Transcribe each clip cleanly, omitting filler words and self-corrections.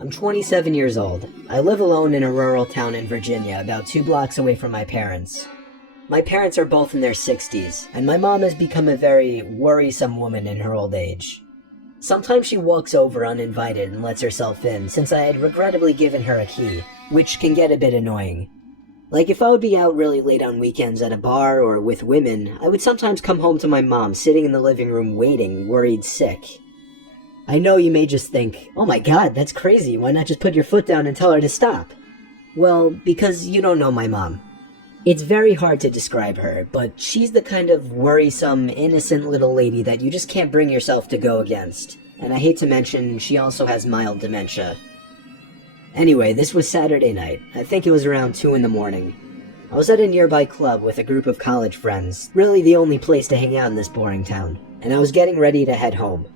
I'm 27 years old. I live alone in a rural town in Virginia, about 2 blocks away from my parents. My parents are both in their 60s, and my mom has become a very worrisome woman in her old age. Sometimes she walks over uninvited and lets herself in, since I had regrettably given her a key, which can get a bit annoying. Like, if I would be out really late on weekends at a bar or with women, I would sometimes come home to my mom sitting in the living room waiting, worried sick. I know you may just think, oh my god, that's crazy, why not just put your foot down and tell her to stop? Well, because you don't know my mom. It's very hard to describe her, but she's the kind of worrisome, innocent little lady that you just can't bring yourself to go against. And I hate to mention, she also has mild dementia. Anyway, this was Saturday night. I think it was around 2 in the morning. I was at a nearby club with a group of college friends, really the only place to hang out in this boring town, and I was getting ready to head home.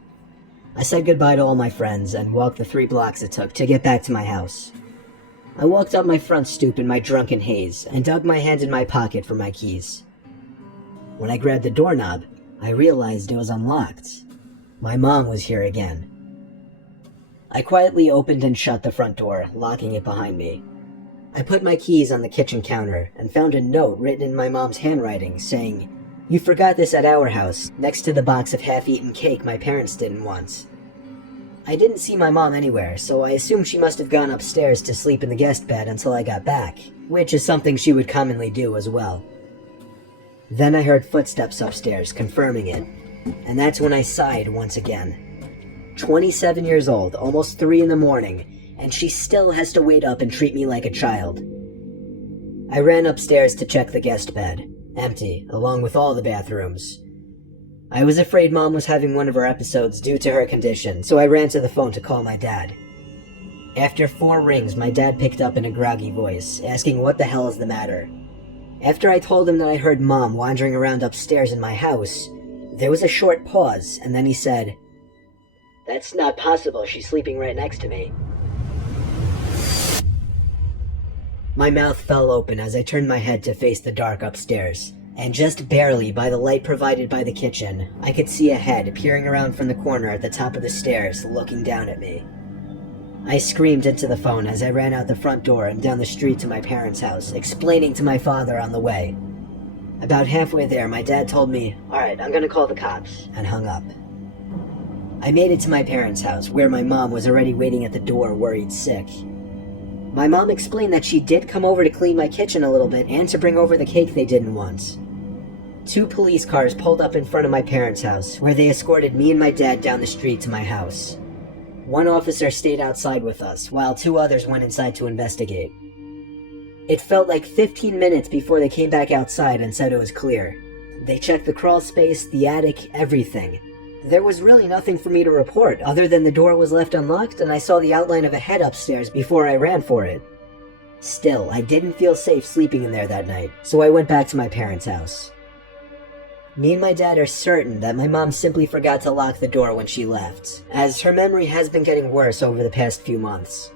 I said goodbye to all my friends and walked the 3 blocks it took to get back to my house. I walked up my front stoop in my drunken haze and dug my hand in my pocket for my keys. When I grabbed the doorknob, I realized it was unlocked. My mom was here again. I quietly opened and shut the front door, locking it behind me. I put my keys on the kitchen counter and found a note written in my mom's handwriting saying, "You forgot this at our house, next to the box of half-eaten cake my parents didn't want." I didn't see my mom anywhere, so I assumed she must have gone upstairs to sleep in the guest bed until I got back, which is something she would commonly do as well. Then I heard footsteps upstairs, confirming it, and that's when I sighed once again. 27 years old, almost 3 in the morning, and she still has to wait up and treat me like a child. I ran upstairs to check the guest bed, empty, along with all the bathrooms. I was afraid Mom was having one of her episodes due to her condition, so I ran to the phone to call my dad. After 4 rings, my dad picked up in a groggy voice, asking what the hell is the matter. After I told him that I heard Mom wandering around upstairs in my house, there was a short pause, and then he said, "That's not possible, she's sleeping right next to me." My mouth fell open as I turned my head to face the dark upstairs, and just barely by the light provided by the kitchen, I could see a head peering around from the corner at the top of the stairs, looking down at me. I screamed into the phone as I ran out the front door and down the street to my parents' house, explaining to my father on the way. About halfway there, my dad told me, "Alright, I'm gonna call the cops," and hung up. I made it to my parents' house, where my mom was already waiting at the door, worried sick. My mom explained that she did come over to clean my kitchen a little bit and to bring over the cake they didn't want. 2 police cars pulled up in front of my parents' house, where they escorted me and my dad down the street to my house. 1 officer stayed outside with us, while 2 others went inside to investigate. It felt like 15 minutes before they came back outside and said it was clear. They checked the crawl space, the attic, everything. There was really nothing for me to report, other than the door was left unlocked and I saw the outline of a head upstairs before I ran for it. Still, I didn't feel safe sleeping in there that night, so I went back to my parents' house. Me and my dad are certain that my mom simply forgot to lock the door when she left, as her memory has been getting worse over the past few months.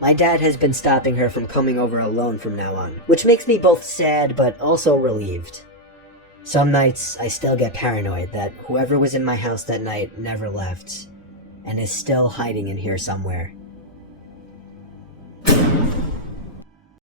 My dad has been stopping her from coming over alone from now on, which makes me both sad but also relieved. Some nights, I still get paranoid that whoever was in my house that night never left, and is still hiding in here somewhere.